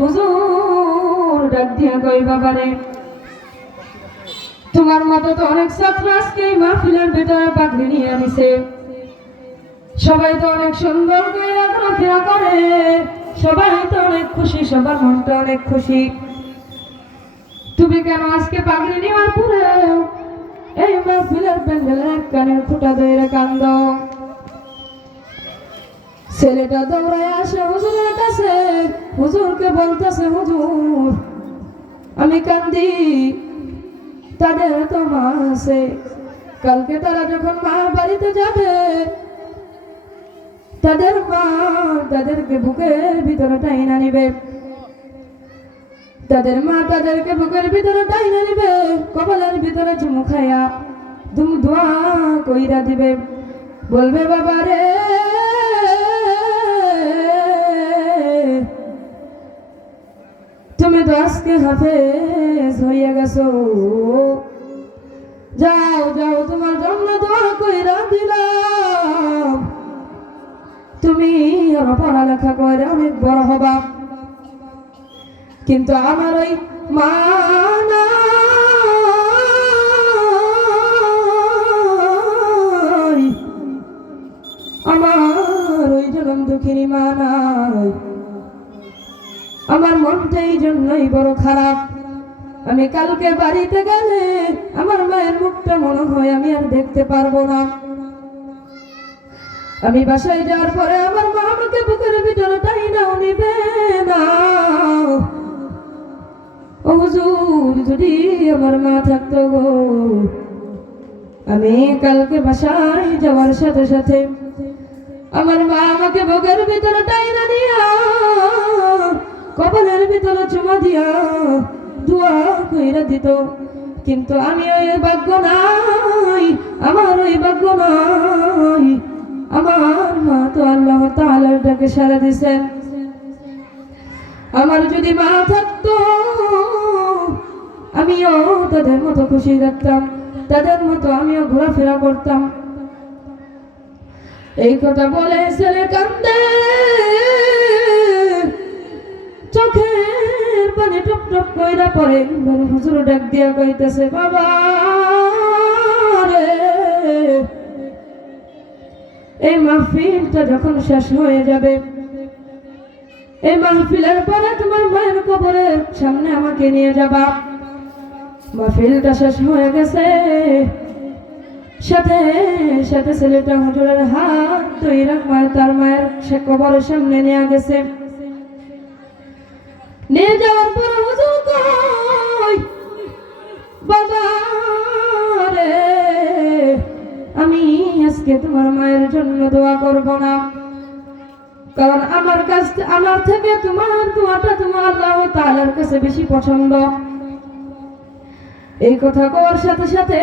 হুজুর ডাক দিয়া কই বাবারে, তোমার মতো তো অনেক ছাত্র আজকে এই মাহফিলের ভেতরে পাগড়ি নিয়ে আনিছে, সবাই তো অনেক সুন্দর করে ঘোরাফেরা করে, সবাই তো অনেক খুশি, সবার মনটা অনেক খুশি, তুমি কেন আজকে পাগড়ি নেওয়ার পরেও এই মাহফিলের প্যান্ডেলের কানের ফুটা ধরে কান্দ? ছেলেটা দৌড়ায় আসে হুজুরের কাছে, হুজুরকে বলতেছে, হুজুর আমি কান্দি, তাদের তো মা আছে, কালকে তারা যখন মার বাড়িতে যাবে তাদের মা তাদেরকে বুকের ভিতরে টাইনা নিবে, তাদের মা তাদেরকে বুকের ভিতরে টাইনা নিবে, কপালের ভিতরে চুমু খাইয়া দুম দোয়া কইরা দিবে, বলবে বাবা রে তুমি তো আজকে হাফেজ হইয়া গেছো, যাও যাও তোমার জন্য দোয়া কইরা দিলাম, তুমি আরো পড়ালেখা করে অনেক বড় হবা। কিন্তু আমার ওই মা নাই, আমার ওই জনম দুঃখিনী মা নাই, আমার মনটা এই জন্যই বড় খারাপ, আমি কালকে বাড়িতে গেলে আমার মায়ের মুখটা মনে হয় আমি আর দেখতে পারবো না, আমি বাসায় যাওয়ার পরে আমার মা আমাকে বুকের ভিতরে টাইনাও নিবে না। ও হুজুর যদি আমার মা থাকতো গো, আমি কালকে বাসায় যাওয়ার সাথে সাথে আমার মা আমাকে বুকের ভিতরে টাইনা নিয়া কপালের ভিতরে চুমা দিয়া দোয়া কইরা দিত, কিন্তু আমি ওই ভাগ্য নাই, আমার ওই ভাগ্য নাই, আমার মা তো আল্লাহ তাআলার ডাকে সাড়া দিছেন, আমার যদি মা থাকতো আমিও তাদের মতো খুশি থাকতাম, তাদের মতো আমিও ঘোরাফেরা করতাম। এই কথা বলে ছেলে কান্দে, চোখের পানি টপ টপ কইরা পড়ে, হুজুর ডাক দিয়া কইতেছে, বাবা রে এই মাহফিলটা যখন শেষ হয়ে যাবে, এই মাহফিলের পরে তোমার মায়ের কবরের সামনে আমাকে নিয়ে যাবা। মাহফিলটা শেষ হয়ে গেছে, সাথে সাথে ছেলেটা হুজুরের হাত ধইরা তার মায়ের সে কবরের সামনে নিয়ে গেছে, নিয়ে যাওয়ার পর হুজুর কই বাবা রে আমি আজকে তোমার মায়ের জন্য দোয়া করব না, কারণ আমার থেকে তোমার দোয়াটা তোমার আল্লাহ তাআলার কাছে বেশি পছন্দ। এই কথা কওয়ার সাথে সাথে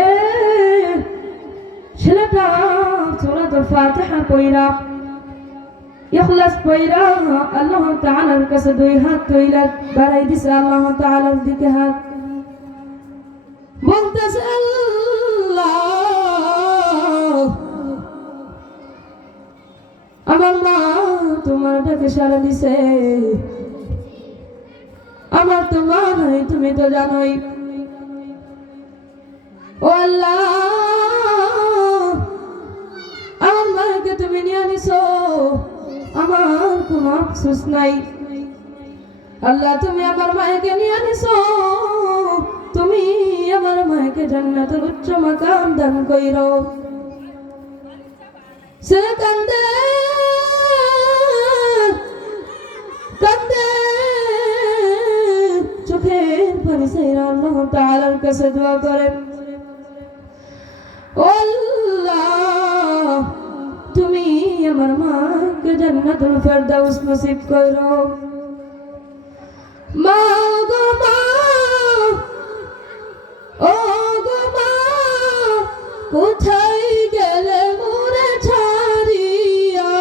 ছেলেটা সূরাতুল ফাতিহা পড়া ইখলাস পড়া আল্লাহ তাআলার কাছে দুই হাত তুইলা বাড়াই দিছে, আল্লাহ তাআলার দিকে হাত, বলতেছে আল্লাহ আমার মা তোমার ডাকে সাড়া দিছে, আমার তো মা নাই তুমি তো জানোই, ও আল্লাহ আমার মাকে তুমি নিয়ে নিছো, আমার কোনো আফসোস নাই, আল্লাহ তুমি আমার মাকে নিয়ে নিছো, তুমি আমার মাকে জান্নাতের উচ্চ মাকাম দান কইরো। সে কান্দে কান্দে চোখের পানি ছেড়ে আল্লাহ তাআলার কাছে দোয়া করে, ও আল্লাহ তুমি আমার মাকে জান্নাতুল ফেরদাউস নসিব করো। মা গো মা, ও গো মা কোথায় গেলে মোরে ছাড়িয়া,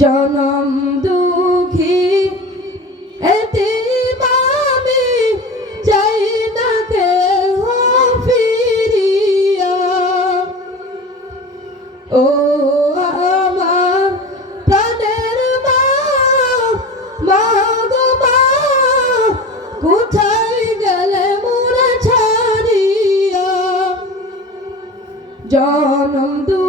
জনম দুঃখী এতিম আমি চাই না কেহ ফিরিয়া, ও আমার প্রাণের মা জনম